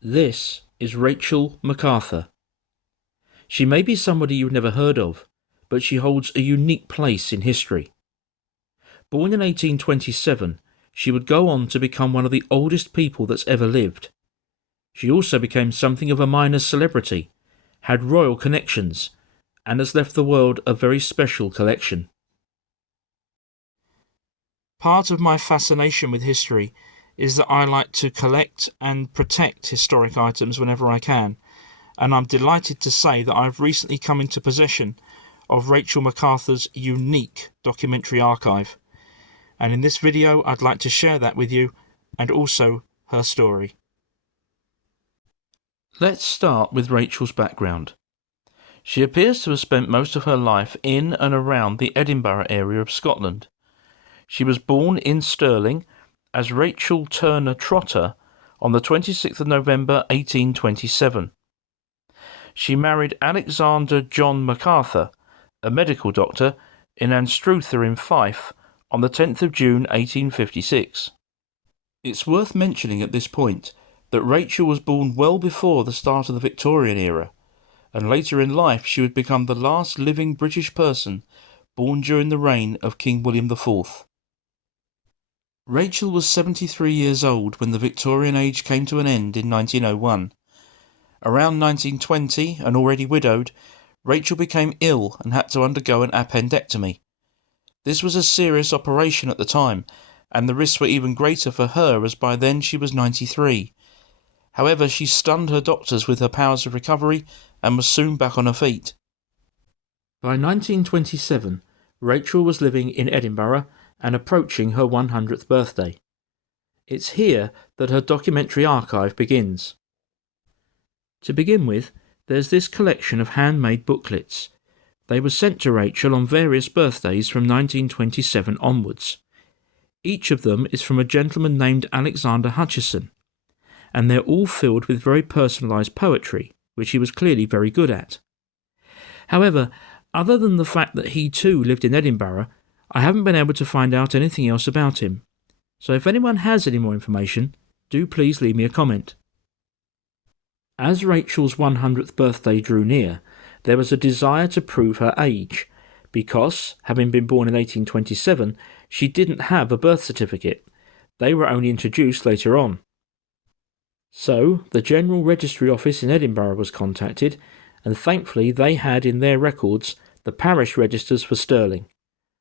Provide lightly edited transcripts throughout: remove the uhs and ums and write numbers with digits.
This is Rachel MacArthur. She may be somebody you've never heard of, but she holds a unique place in history. Born in 1827, she would go on to become one of the oldest people that's ever lived. She also became something of a minor celebrity, had royal connections, and has left the world a very special collection. Part of my fascination with history is that I like to collect and protect historic items whenever I can, and I'm delighted to say that I've recently come into possession of Rachel MacArthur's unique documentary archive, and in this video I'd like to share that with you, and also her story. Let's start with Rachel's background. She appears to have spent most of her life in and around the Edinburgh area of Scotland. She was born in Stirling as Rachel Turner Trotter on the 26th of November 1827. She married Alexander John MacArthur, a medical doctor, in Anstruther in Fife on the 10th of June 1856. It's worth mentioning at this point that Rachel was born well before the start of the Victorian era, and later in life she would become the last living British person born during the reign of King William IV. Rachel was 73 years old when the Victorian age came to an end in 1901. Around 1920, and already widowed, Rachel became ill and had to undergo an appendectomy. This was a serious operation at the time, and the risks were even greater for her as by then she was 93. However, she stunned her doctors with her powers of recovery and was soon back on her feet. By 1927, Rachel was living in Edinburgh and approaching her 100th birthday. It's here that her documentary archive begins. To begin with, there's this collection of handmade booklets. They were sent to Rachel on various birthdays from 1927 onwards. Each of them is from a gentleman named Alexander Hutchison, and they're all filled with very personalised poetry, which he was clearly very good at. However, other than the fact that he too lived in Edinburgh, I haven't been able to find out anything else about him. So if anyone has any more information, do please leave me a comment. As Rachel's 100th birthday drew near, there was a desire to prove her age, because, having been born in 1827, she didn't have a birth certificate. They were only introduced later on. So, the General Registry Office in Edinburgh was contacted, and thankfully they had in their records the parish registers for Stirling.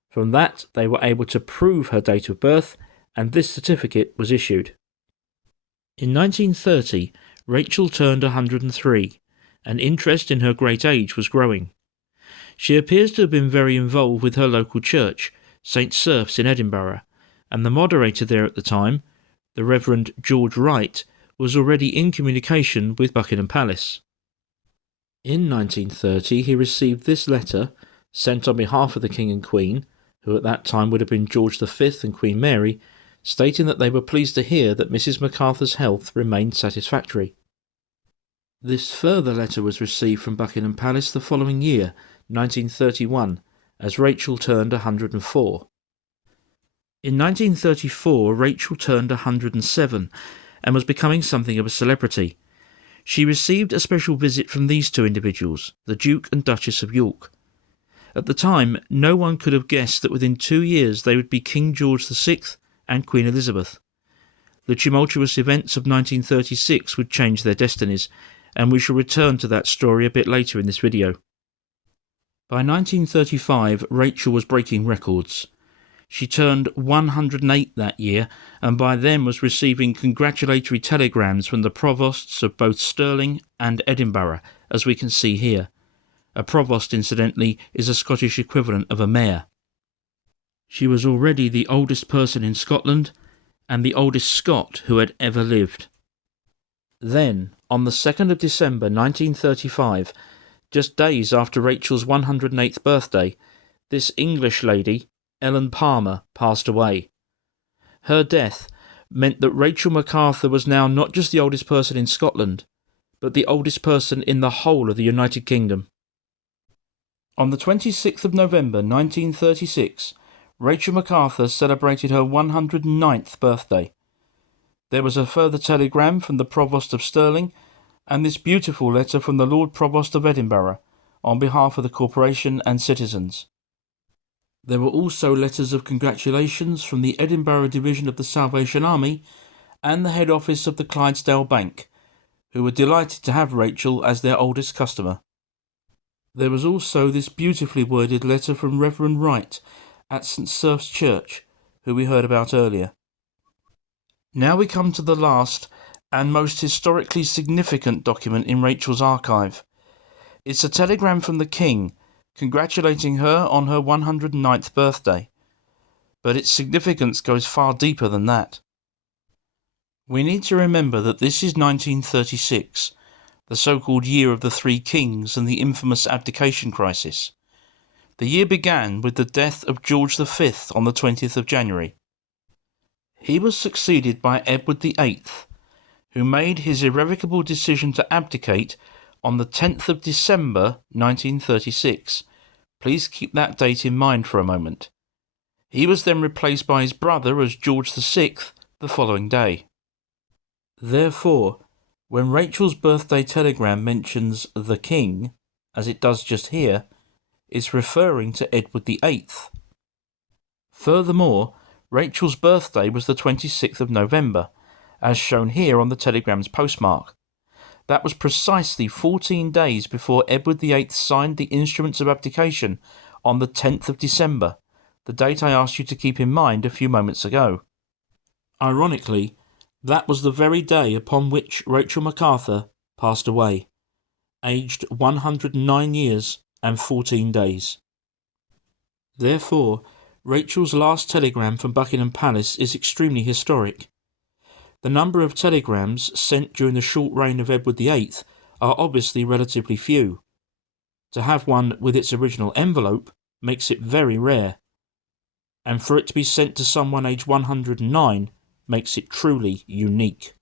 From that, they were able to prove her date of birth, and this certificate was issued. In 1930, Rachel turned 103, and interest in her great age was growing. She appears to have been very involved with her local church, St. Serph's in Edinburgh, and the moderator there at the time, the Reverend George Wright, was already in communication with Buckingham Palace. In 1930, he received this letter, sent on behalf of the King and Queen, who at that time would have been George V and Queen Mary, stating that they were pleased to hear that Mrs. MacArthur's health remained satisfactory. This further letter was received from Buckingham Palace the following year, 1931, as Rachel turned 104. In 1934, Rachel turned 107 and was becoming something of a celebrity. She received a special visit from these two individuals, the Duke and Duchess of York. At the time, no one could have guessed that within 2 years they would be King George VI and Queen Elizabeth. The tumultuous events of 1936 would change their destinies, and we shall return to that story a bit later in this video. By 1935, Rachel was breaking records. She turned 108 that year, and by then was receiving congratulatory telegrams from the provosts of both Stirling and Edinburgh, as we can see here. A provost, incidentally, is a Scottish equivalent of a mayor. She was already the oldest person in Scotland, and the oldest Scot who had ever lived. Then, on the 2nd of December 1935, just days after Rachel's 108th birthday, this English lady, Ellen Palmer, passed away. Her death meant that Rachel MacArthur was now not just the oldest person in Scotland, but the oldest person in the whole of the United Kingdom. On the 26th of November 1936, Rachel MacArthur celebrated her 109th birthday. There was a further telegram from the Provost of Stirling, and this beautiful letter from the Lord Provost of Edinburgh, on behalf of the corporation and citizens. There were also letters of congratulations from the Edinburgh Division of the Salvation Army and the head office of the Clydesdale Bank, who were delighted to have Rachel as their oldest customer. There was also this beautifully worded letter from Reverend Wright at St. Surf's Church, who we heard about earlier. Now we come to the last and most historically significant document in Rachel's archive. It's a telegram from the King, congratulating her on her 109th birthday. But its significance goes far deeper than that. We need to remember that this is 1936, the so-called Year of the Three Kings and the infamous Abdication crisis. The year began with the death of George V on the 20th of January. He was succeeded by Edward VIII, who made his irrevocable decision to abdicate on the 10th of December 1936. Please keep that date in mind for a moment. He was then replaced by his brother as George VI the following day. Therefore, when Rachel's birthday telegram mentions the King, as it does just here, it's referring to Edward VIII. Furthermore, Rachel's birthday was the 26th of November, as shown here on the telegram's postmark. That was precisely 14 days before Edward VIII signed the Instruments of Abdication on the 10th of December, the date I asked you to keep in mind a few moments ago. Ironically, that was the very day upon which Rachel MacArthur passed away, aged 109 years and 14 days. Therefore, Rachel's last telegram from Buckingham Palace is extremely historic. The number of telegrams sent during the short reign of Edward VIII are obviously relatively few. To have one with its original envelope makes it very rare, and for it to be sent to someone aged 109 makes it truly unique.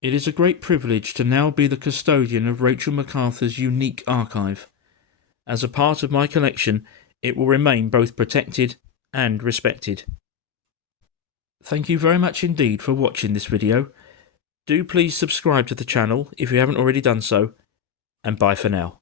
It is a great privilege to now be the custodian of Rachel MacArthur's unique archive. As a part of my collection, it will remain both protected and respected. Thank you very much indeed for watching this video. Do please subscribe to the channel if you haven't already done so, and bye for now.